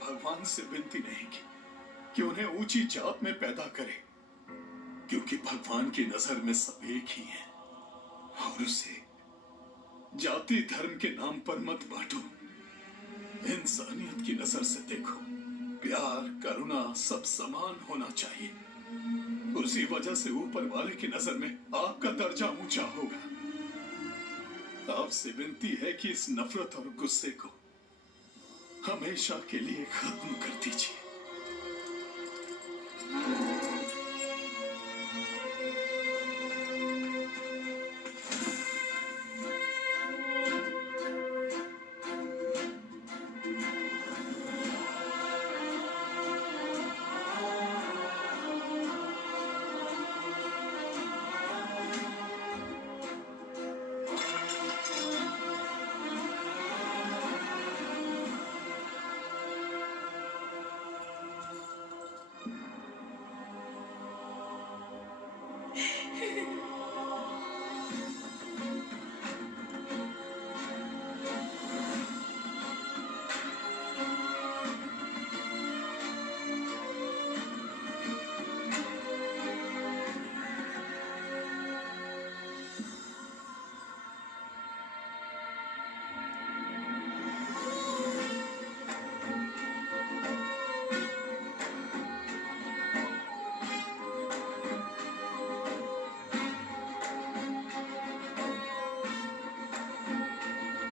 भगवान से विनती नहीं की कि उन्हें ऊंची जात में पैदा करे, क्योंकि भगवान की नजर में सब एक ही हैं और उसे जाति धर्म के नाम पर मत बांटो। इंसानियत की नजर से देखो। प्यार करुणा सब समान होना चाहिए। उसी वजह से ऊपर वाले की नजर में आपका दर्जा ऊंचा होगा। आपसे विनती है कि इस नफरत और गुस्से को हमेशा के लिए खत्म कर दीजिए।